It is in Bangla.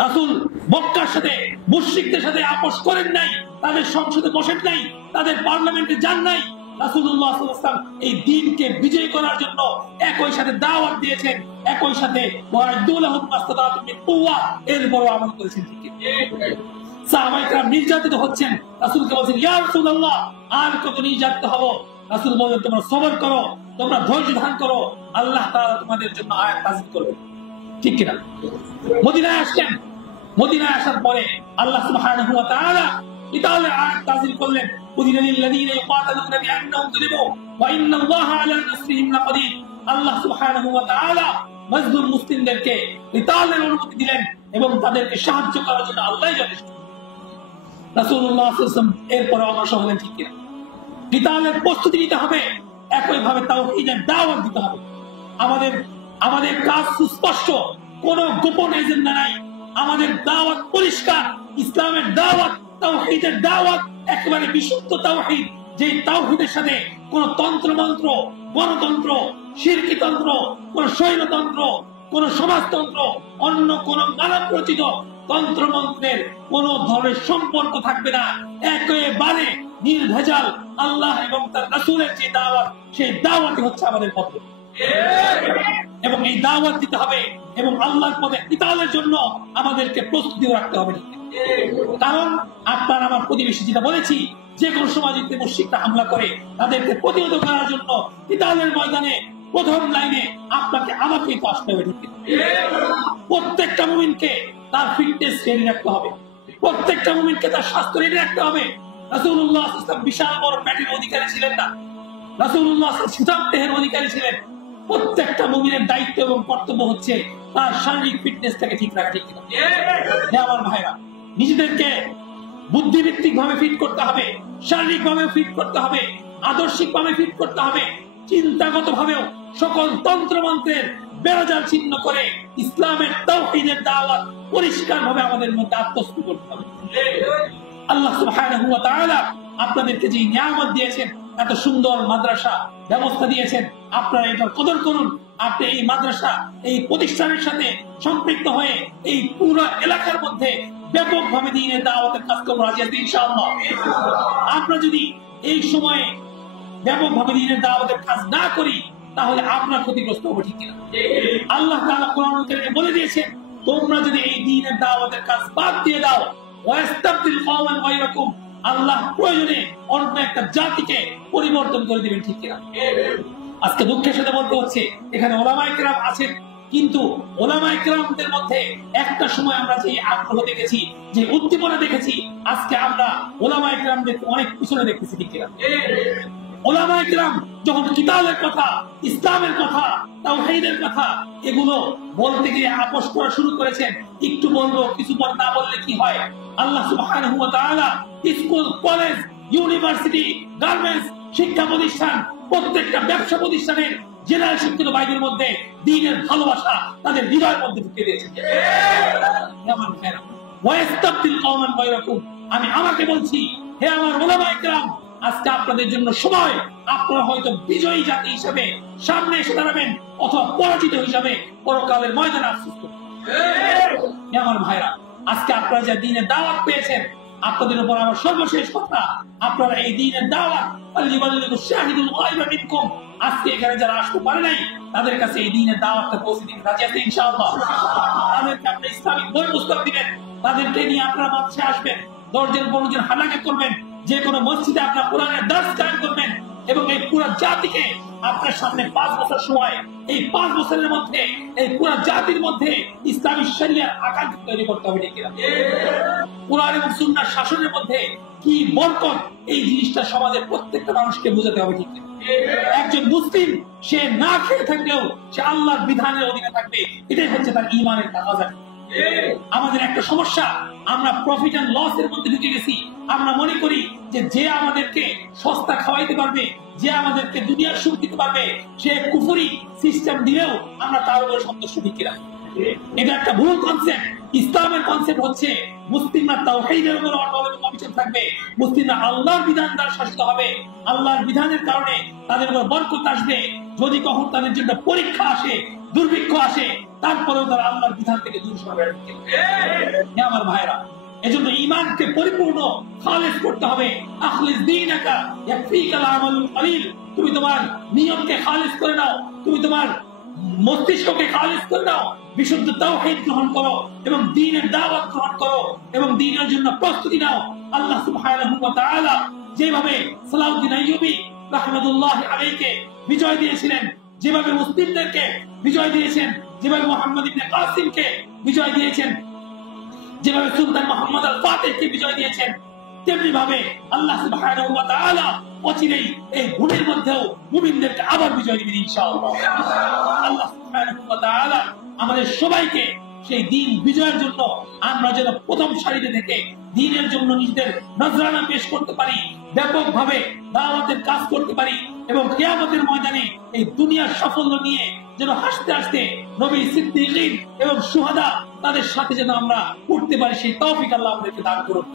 রাসূল মক্কার সাথে মুশরিকদের সাথে আপোষ করেন নাই, তাদের সংসদে বসেন নাই, তাদের পার্লামেন্টে যান নাই। রাসূলুল্লাহ সাল্লাল্লাহু আলাইহি ওয়াসাল্লাম এই দ্বীনকে বিজয় করার জন্য একই সাথে দাওয়াত দিয়েছেন, একই সাথে ওয়া'দুলাহুম মাসতাতা'তুম মিন কুওয়া এর বড় আমল করেছেন। ঠিক সাহাবায়ে কেরাম নির্যাতিত হচ্ছেন, রাসূলকে বলেন ইয়া রাসূলুল্লাহ আর কত নির্যাতিত হব? রাসূল বলেন তোমরা সবর করো, তোমরা ধৈর্য ধারণ করো, আল্লাহ তাআলা তোমাদের জন্য আয়াত নাযিল করবেন। ঠিক কিনা? মদিনায় আসলেন, মদিনায় আসার পরে আল্লাহ সুবহানাহু ওয়া তাআলা কিতাবের আয়াত নাযিল করলেন, উযিনা লিল্লাযীনা ইউকাতালুনা বিআন্নাহুম যুলিমু ওয়া ইন্নাল্লাহা আলা নাসরিহিম লাকাদির। আল্লাহ সুবহানাহু ওয়া তাআলা মজলুম মুসলিমদেরকে কিতাবের অনুমতি দিলেন এবং তাদেরকে সাহায্য করার জন্য আল্লাহই যথেষ্ট। রাসূলুল্লাহ সাল্লাল্লাহু আলাইহি ওয়াসাল্লাম এরপরে অগ্রসর হলেন। ঠিক কিনা? কিতাবের প্রস্তুতি নিতে হবে, একই ভাবে তাওহীদের দাওয়াত দিতে হবে। আমাদের কাজ সুস্পষ্ট, কোনো গোপন এজেন্ডা নাই। আমাদের দাওয়াত পরিষ্কার, ইসলামের দাওয়াত, তাওহীদের দাওয়াত, একেবারে বিশুদ্ধ তাওহীদ, যে তাওহীদের সাথে কোন তন্ত্রমন্ত্র, গণতন্ত্র, শিরকি তন্ত্র, কোন স্বৈরতন্ত্র, কোন সমাজতন্ত্র, অন্য কোন মানব রচিত তন্ত্রমন্ত্রের কোন ধরনের সম্পর্ক থাকবে না। একেবারে নির্ভেজাল আল্লাহ এবং তার রাসূলের যে দাওয়াত, সেই দাওয়াতই হচ্ছে আমাদের পথ। এবং এই দাওয়াত দিতে হবে এবং আল্লাহর পথে কিতালের জন্য আমাদেরকে প্রস্তুতি রাখতে হবে। কারণ আপনার আমার প্রতিবেশী যেটা বলেছি, যে কোন সময় যদি মুশরিকরা হামলা করে তাদেরকে প্রতিহত করার জন্য কিতালের ময়দানে প্রথম লাইনে আপনাকে আমাকেই তো আসতে হবে। প্রত্যেকটা মুমিনকে তার ফিটনেস রেডি রাখতে হবে, প্রত্যেকটা মুমিনকে তার স্বাস্থ্য রেডি রাখতে হবে। রাসূলুল্লাহ সাল্লাল্লাহু আলাইহি ওয়াসাল্লাম বিশাল বড় পেটের অধিকারী ছিলেন না, রাসূলুল্লাহ সুঠাম দেহের অধিকারী ছিলেন। প্রত্যেকটা মুমিনের দায়িত্ব এবং কর্তব্য হচ্ছে তার শারীরিক ফিটনেসটাকে ঠিক রাখা। ঠিক কিনা? আমার ভাইরা, নিজেদেরকে বুদ্ধিভিত্তিক ভাবে ফিট করতে হবে, শারীরিক ভাবে ফিট করতে হবে, আদর্শিক ভাবে ফিট করতে হবে, চিন্তাগত ভাবেও সকল তন্ত্রমন্ত্রের বেড়াজাল ছিন্ন করে ইসলামের তাওহীদের দাওয়াত পরিষ্কার ভাবে আমাদের মধ্যে আত্মস্থ করতে হবে। আল্লাহ সুবহানাহু ওয়া তাআলা আপনাদেরকে যে নিয়ামত দিয়েছেন, এত সুন্দর মাদ্রাসা ব্যবস্থা দিয়েছেন, আপনারা এটার কদর করুন। আপনি এই মাদ্রাসা, এই প্রতিষ্ঠানের সাথে সম্পৃক্ত হয়ে এই পুরো এলাকার মধ্যে ব্যাপকভাবে দ্বীনের দাওয়াতের কাজ করব রাজি আছি ইনশাআল্লাহ। আমরা যদি এই সময়ে ব্যাপকভাবে দ্বীনের দাওয়াতের কাজ না করি তাহলে আমরা ক্ষতিগ্রস্ত হব। ঠিক কিনা? আল্লাহ তাআলা কোরআনুল কারীমে বলে দিয়েছেন, তোমরা যদি এই দ্বীনের দাওয়াতের কাজ বাদ দিয়ে দাও, ওয়াস্তাবদিল কওমান গায়রাকুম, আল্লাহ প্রয়োজনে অন্য একটা জাতিকে পরিবর্তন করে দিবেন। ঠিক কিনা? আজকে দুঃখের সাথে বলতে হচ্ছে, এখানে ওলামায়ে কেরাম আছেন, কিন্তু ওলামায়ে কেরামদের মধ্যে একটা সময় আমরা যে আগ্রহ দেখেছি, যে উদ্দীপনা দেখেছি, আজকে আমরা ওলামায়ে কেরামদের অনেক পিছনে দেখতেছি। ঠিক কিনা? ওলামায়ে কেরাম যখন কিতাবের কথা, ইসলামের কথা, তাওহীদের কথা এগুলো বলতে গিয়ে আপোষ করা শুরু করেছেন। একটু বলবো, কিছু পর না বললে কি হয়? আল্লাহ সুবহানাহু ওয়া তাআলা স্কুল, কলেজ, ইউনিভার্সিটি, গার্মেন্টস, শিক্ষা প্রতিষ্ঠান, প্রত্যেকটা ব্যবসা প্রতিষ্ঠানের জেনারেল শিক্ষিত ভাইদের মধ্যে দ্বীনের ভালোবাসা তাদের হৃদয়ের মধ্যে ঢুকিয়ে দিয়েছেন। ওয়াস্তাবদিল কওমান গায়রাকুম, আমি আমাকে বলছি, হে আমার ওলামায়ে কেরাম, আজকে আপনাদের জন্য সময়। আপনারা হয়তো বিজয়ী জাতি হিসেবে সামনে এসে দাঁড়াবেন, অথবা পরাজিত হিসাবে পরকালের ময়দানে আফসোস করবেন। আমার ভাইরা, আজকে আপনারা যে দ্বীনের দাওয়াত পেয়েছেন, আপনাদের উপর আমার সর্বশেষ কথা, আপনারা এই দ্বীনের দাওয়াত শাহিদুল গায়বা মিনকুম, আজকে এখানে যারা আসতে পারে নাই তাদের কাছে এই দ্বীনের দাওয়াতটা পৌঁছে দিতে রাজি আছি ইনশাআল্লাহ। তাদেরকে আপনি ইসলামিক বই পুস্তক দিবেন, তাদেরকে নিয়ে আপনারা মাদ্রাসায় আসবেন, 10 জন 15 জন হালাকে করবেন, যে কোনো মসজিদে আপনার কোরআনের দার্স কায়েম করবেন এবং এই পুরো জাতিকে আপনার সামনে 5 বছর সময়, এই 5 বছরের মধ্যে এই পুরো জাতির মধ্যে ইসলামী শরিয়ার আকার তৈরি করতে হবে। ঠিক কিনা? কোরআন এবং সুন্নাহর শাসনের মধ্যে কি বরকত, এই জিনিসটা সমাজের প্রত্যেকটা মানুষকে বোঝাতে হবে। ঠিক কিনা? একজন মুসলিম সে না খেয়ে থাকলেও সে আল্লাহর বিধানের অধীনে থাকবে, এটাই হচ্ছে তার ঈমানের তাকাজা। আমাদের একটা সমস্যা, আমরা প্রফিট এন্ড লস এর মধ্যে ঢুকে গেছি। আমরা মনে করি যে আমাদেরকে সস্তা খাওয়াইতে পারবে, যে আমাদেরকে দুনিয়ার সুখ দিতে পারবে, সে কুফরি সিস্টেম দিলেও আমরা তার উপর সন্তুষ্ট। ঠিক কিনা? এটা একটা ভুল কনসেপ্ট। ইসলামের কনসেপ্ট হচ্ছে মুসলিমরা তাওহীদের উপর অটল এবং অবিচল থাকবে, মুসলিমরা আল্লাহর বিধান দ্বারা শাসিত হবে, আল্লাহর বিধানের কারণে তাদের উপর বরকত আসবে। যদি কখন তাদের জন্য পরীক্ষা আসে, দুর্ভিক্ষ আসে, তারপরেও তারা আল্লাহর বিধান থেকে দূর সরবে। হে আমার ভাইরা, এজন্য ঈমানকে পরিপূর্ণ খালেস করতে হবে। আখলিস দীনাকা ইয়াকফিকাল আমালুল কলিল। তুমি তোমার নিয়তকে খালেস করে নাও, তুমি তোমার মস্তিষ্ককে খালেস করে নাও, বিশুদ্ধ তাওহীদ গ্রহণ করো এবং দ্বীনের দাওয়াত গ্রহণ করো এবং দ্বীনের জন্য প্রস্তুতি নাও। আল্লাহ সুবহানাহু ওয়া তাআলা যেভাবে সালাউদ্দিন আইয়ুবী রাহমাতুল্লাহ আলাইহিকে বিজয় দিয়েছিলেন, যেভাবে মুসলিমদেরকে বিজয় দিয়েছেন, যেভাবে মুহাম্মদ ইবনে কাসিমকে বিজয় দিয়েছেন, যেভাবে সুলতান মুহাম্মদ আল ফাতিহকে বিজয় দিয়েছেন, তেমনি ভাবে আল্লাহ সুবহানাহু ওয়া তাআলা অচিরেই এই ভূমির মধ্যেও মুমিনদেরকে আবার বিজয় দিবেন ইনশাআল্লাহ। আল্লাহ সুবহানাহু ওয়া তাআলা আমাদের সবাইকে সেই দিন বিজয়ের জন্য আমরা যেন প্রথম সারিতে থেকে দ্বীনের জন্য নিজেদের নজরানা পেশ করতে পারি, ব্যাপকভাবে দাওয়াতের কাজ করতে পারি এবং কিয়ামতের ময়দানে এই দুনিয়ার সাফল্য নিয়ে যেন হাসতে হাসতে নবী, সিদ্দিকীন এবং শুহাদা তাদের সাথে যেন আমরা উঠতে পারি, সেই তৌফিক আল্লাহ আমাদেরকে দান করুন।